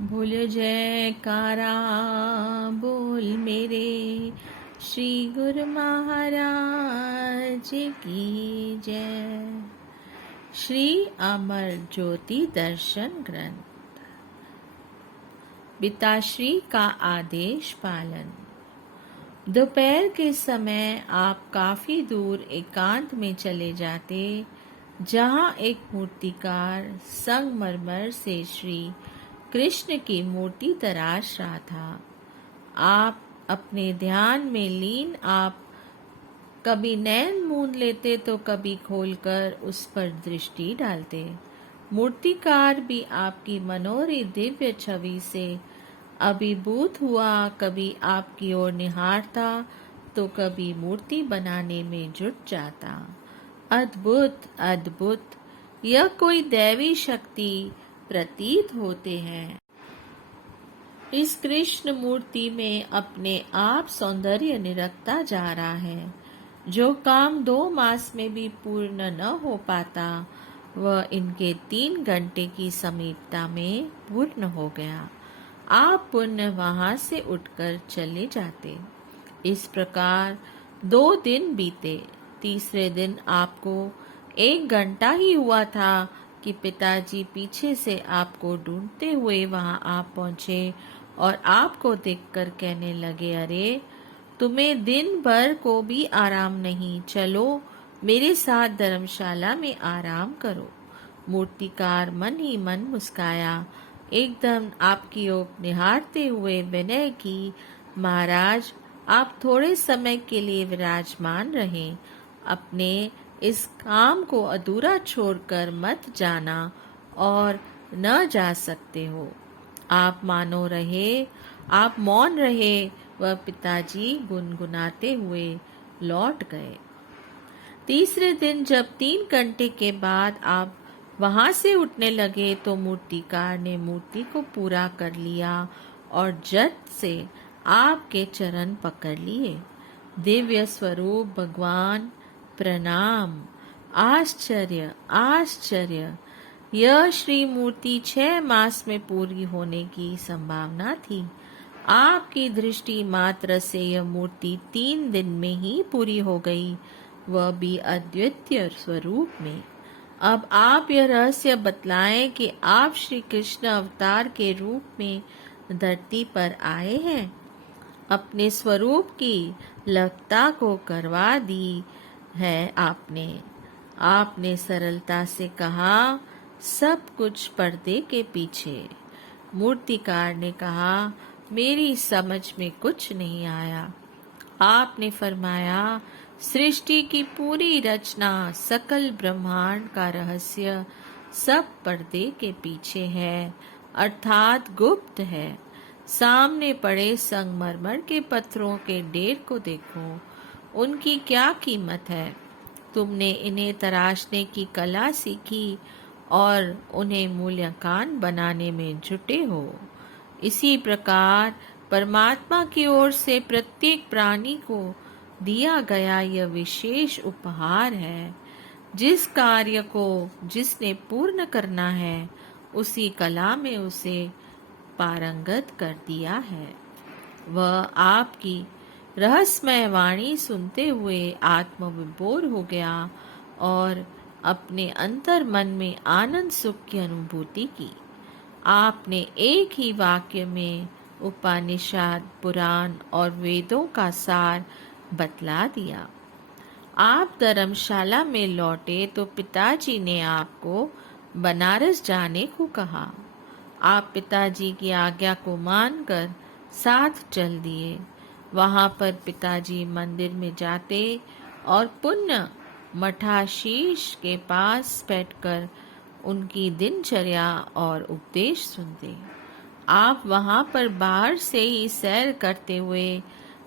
बोल जयकारा बोल मेरे श्री गुरु महाराज की जय। श्री अमर ज्योति दर्शन ग्रंथ। पिताश्री का आदेश पालन। दोपहर के समय आप काफी दूर एकांत में चले जाते, जहाँ एक मूर्तिकार संगमरमर से श्री कृष्ण की मूर्ति तराश रहा था। आप अपने ध्यान में लीन आप कभी नैन मूंद लेते तो कभी खोलकर उस पर दृष्टि डालते। मूर्तिकार भी आपकी मनोहरी दिव्य छवि से अभिभूत हुआ, कभी आपकी ओर निहारता तो कभी मूर्ति बनाने में जुट जाता। अद्भुत अद्भुत, यह कोई दैवी शक्ति प्रतीत होते हैं। इस कृष्ण मूर्ति में अपने आप सौंदर्य निरखता जा रहा है। जो काम 2 मास में भी पूर्ण न हो पाता, वह इनके 3 घंटे की समीपता में पूर्ण हो गया। आप पुण्य वहां से उठकर चले जाते। इस प्रकार 2 दिन बीते। तीसरे दिन आपको 1 घंटा ही हुआ था कि पिताजी पीछे से आपको ढूंढते हुए वहां आप पहुंचे और आपको देखकर कहने लगे, अरे तुम्हें दिन भर को भी आराम नहीं, चलो मेरे साथ धर्मशाला में आराम करो। मूर्तिकार मन ही मन मुस्काया, एकदम आपकी ओर निहारते हुए विनय की, महाराज आप थोड़े समय के लिए विराजमान रहें, अपने इस काम को अधूरा छोड़कर मत जाना और न जा सकते हो। आप मानो रहे, आप मौन रहे। वह पिताजी गुनगुनाते हुए लौट गए। तीसरे दिन जब 3 घंटे के बाद आप वहां से उठने लगे तो मूर्तिकार ने मूर्ति को पूरा कर लिया और झट से आपके चरण पकड़ लिए। दिव्य स्वरूप भगवान, प्रणाम। आश्चर्य आश्चर्य, यह श्री मूर्ति 6 मास में पूरी होने की संभावना थी। आपकी दृष्टि मात्र से यह मूर्ति 3 दिन में ही पूरी हो गई, वह भी अद्वितीय स्वरूप में। अब आप यह रहस्य बतलाएं कि आप श्री कृष्ण अवतार के रूप में धरती पर आए हैं। अपने स्वरूप की लभता को करवा दी है आपने सरलता से कहा, सब कुछ पर्दे के पीछे। मूर्तिकार ने कहा, मेरी समझ में कुछ नहीं आया। आपने फरमाया, सृष्टि की पूरी रचना, सकल ब्रह्मांड का रहस्य सब पर्दे के पीछे है, अर्थात गुप्त है। सामने पड़े संगमरमर के पत्थरों के ढेर को देखो, उनकी क्या कीमत है। तुमने इन्हें तराशने की कला सीखी और उन्हें मूल्यवान बनाने में जुटे हो। इसी प्रकार परमात्मा की ओर से प्रत्येक प्राणी को दिया गया यह विशेष उपहार है। जिस कार्य को जिसने पूर्ण करना है, उसी कला में उसे पारंगत कर दिया है। वह आपकी रहस्यमय वाणी सुनते हुए आत्मविभोर हो गया और अपने अंतर मन में आनंद सुख की अनुभूति की। आपने एक ही वाक्य में उपनिषद, पुराण और वेदों का सार बतला दिया। आप धर्मशाला में लौटे तो पिताजी ने आपको बनारस जाने को कहा। आप पिताजी की आज्ञा को मानकर साथ चल दिए। वहां पर पिताजी मंदिर में जाते और पुण्य मठाशीष के पास बैठकर उनकी दिनचर्या और उपदेश सुनते। आप वहां पर बाहर से ही सैर करते हुए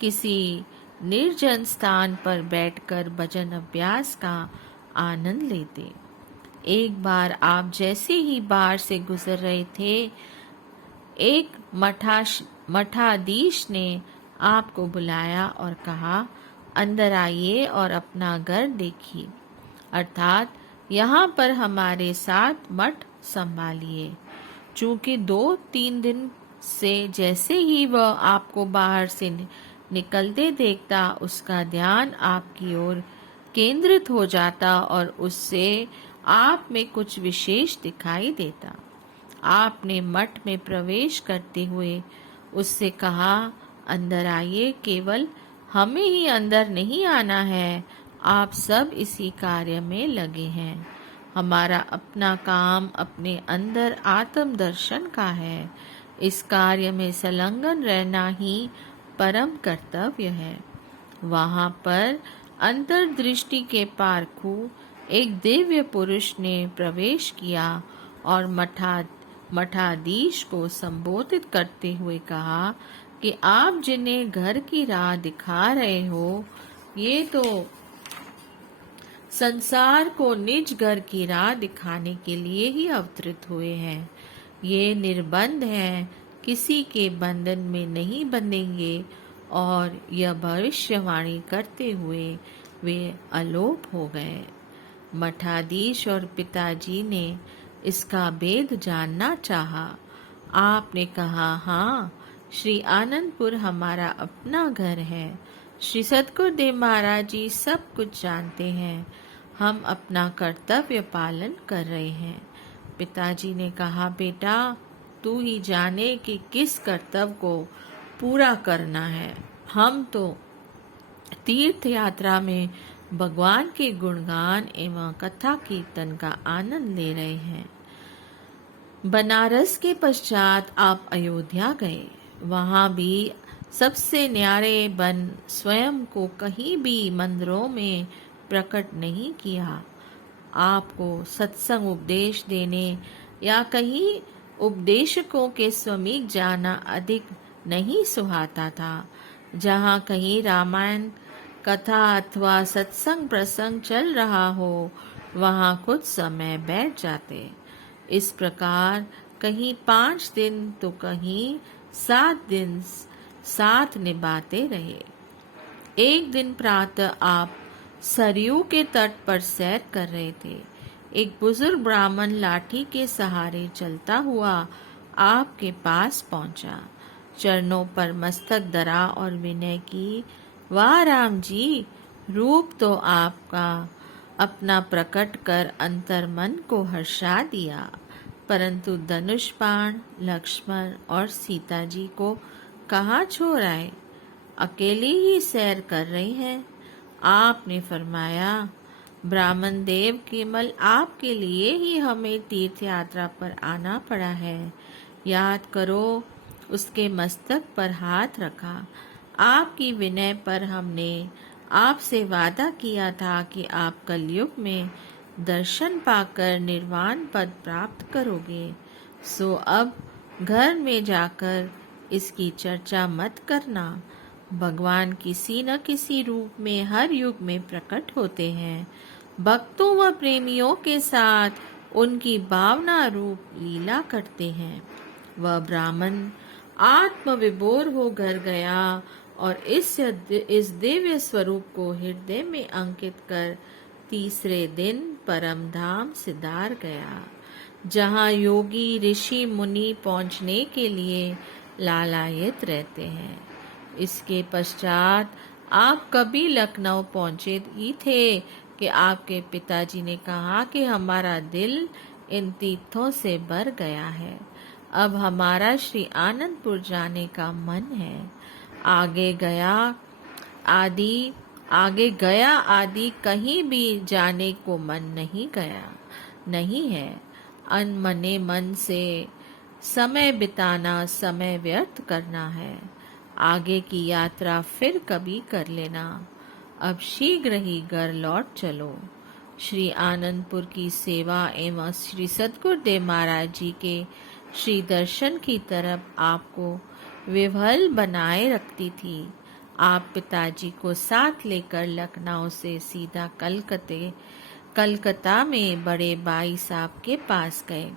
किसी निर्जन स्थान पर बैठकर भजन अभ्यास का आनंद लेते। एक बार आप जैसे ही बाहर से गुजर रहे थे, एक मठाधीश ने आपको बुलाया और कहा, अंदर आइए और अपना घर देखिए, अर्थात यहाँ पर हमारे साथ मठ संभालिए। चूंकि 2-3 दिन से जैसे ही वह आपको बाहर से निकलते देखता, उसका ध्यान आपकी ओर केंद्रित हो जाता और उससे आप में कुछ विशेष दिखाई देता। आपने मठ में प्रवेश करते हुए उससे कहा, अंदर आइए, केवल हमें ही अंदर नहीं आना है, आप सब इसी कार्य में लगे हैं। हमारा अपना काम अपने अंदर आत्म दर्शन का है। इस कार्य में संलग्न रहना ही परम कर्तव्य है। वहां पर अंतर्दृष्टि के पारखू एक दिव्य पुरुष ने प्रवेश किया और मठाधीश को संबोधित करते हुए कहा कि आप जिन्हें घर की राह दिखा रहे हो, ये तो संसार को निज घर की राह दिखाने के लिए ही अवतरित हुए हैं। ये निर्बंध हैं, किसी के बंधन में नहीं बंधेंगे। और यह भविष्यवाणी करते हुए वे अलोप हो गए। मठाधीश और पिताजी ने इसका भेद जानना चाहा। आपने कहा, हाँ, श्री आनंदपुर हमारा अपना घर है। श्री सद्गुरुदेव महाराज जी सब कुछ जानते हैं। हम अपना कर्तव्य पालन कर रहे हैं। पिताजी ने कहा, बेटा, तू ही जाने कि किस कर्तव्य को पूरा करना है। हम तो तीर्थ यात्रा में भगवान के गुणगान एवं कथा कीर्तन का आनंद ले रहे हैं। बनारस के पश्चात आप अयोध्या गए। वहां भी सबसे न्यारे बन स्वयं को कहीं भी मंदिरों में प्रकट नहीं किया। आपको सत्संग उपदेश देने या कहीं उपदेशकों के समीप जाना अधिक नहीं सुहाता था। जहाँ कहीं रामायण कथा अथवा सत्संग प्रसंग चल रहा हो, वहाँ कुछ समय बैठ जाते। इस प्रकार कहीं 5 दिन तो कहीं 7 दिन साथ निभाते रहे। एक दिन प्रातः आप सरयू के तट पर सैर कर रहे थे। एक बुजुर्ग ब्राह्मण लाठी के सहारे चलता हुआ आपके पास पहुंचा। चरणों पर मस्तक धरा और विनय की, वाह राम जी, रूप तो आपका अपना प्रकट कर अंतर मन को हर्षा दिया, परंतु धनुष बाण लक्ष्मण और सीता जी को कहाँ छोड़ आए? अकेले ही सैर कर रही हैं। आपने फरमाया, ब्राह्मण देव, केवल आपके लिए ही हमें तीर्थ यात्रा पर आना पड़ा है। याद करो। उसके मस्तक पर हाथ रखा। आपकी विनय पर हमने आपसे वादा किया था कि आप कलयुग में दर्शन पाकर निर्वाण पद प्राप्त करोगे। सो अब घर में जाकर इसकी चर्चा मत करना। भगवान किसी न किसी रूप में हर युग में प्रकट होते हैं। भक्तों व प्रेमियों के साथ उनकी भावना रूप लीला करते हैं। वह ब्राह्मण आत्मविभोर हो घर गया और इस दिव्य स्वरूप को हृदय में अंकित कर तीसरे दिन परम धाम सिधार गया, जहाँ योगी ऋषि मुनि पहुँचने के लिए लालायित रहते हैं। इसके पश्चात आप कभी लखनऊ पहुँचे ही थे कि आपके पिताजी ने कहा कि हमारा दिल इन तीर्थों से भर गया है, अब हमारा श्री आनंदपुर जाने का मन है। आगे गया आदि कहीं भी जाने को मन नहीं है। अनमने मन से समय बिताना समय व्यर्थ करना है। आगे की यात्रा फिर कभी कर लेना। अब शीघ्र ही घर लौट चलो। श्री आनंदपुर की सेवा एवं श्री सद्गुरुदेव महाराज जी के श्री दर्शन की तरफ आपको विह्वल बनाए रखती थी। आप पिताजी को साथ लेकर लखनऊ से सीधा कलकत्ता में बड़े भाई साहब के पास गए।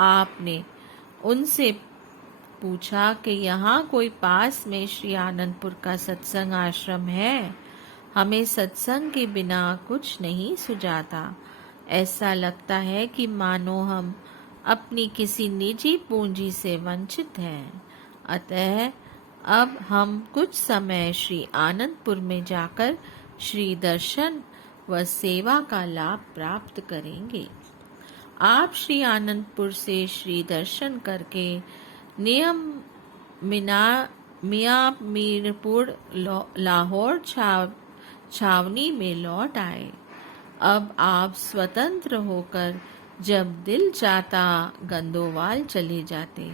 आपने उनसे पूछा कि यहाँ कोई पास में श्री आनंदपुर का सत्संग आश्रम है? हमें सत्संग के बिना कुछ नहीं सुझाता। ऐसा लगता है कि मानो हम अपनी किसी निजी पूंजी से वंचित हैं। अतः अब हम कुछ समय श्री आनंदपुर में जाकर श्री दर्शन व सेवा का लाभ प्राप्त करेंगे। आप श्री आनंदपुर से श्री दर्शन करके नियम मियाँ मीरपुर लाहौर छावनी में लौट आए। अब आप स्वतंत्र होकर जब दिल चाहता गंदोवाल चले जाते।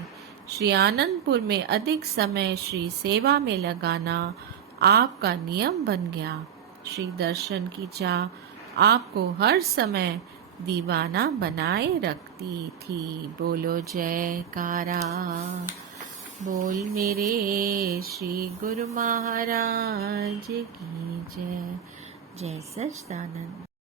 श्री आनंदपुर में अधिक समय श्री सेवा में लगाना आपका नियम बन गया। श्री दर्शन की चाह आपको हर समय दीवाना बनाए रखती थी। बोलो जयकारा। बोल मेरे श्री गुरु महाराज की जय। जय सच्चिदानंद।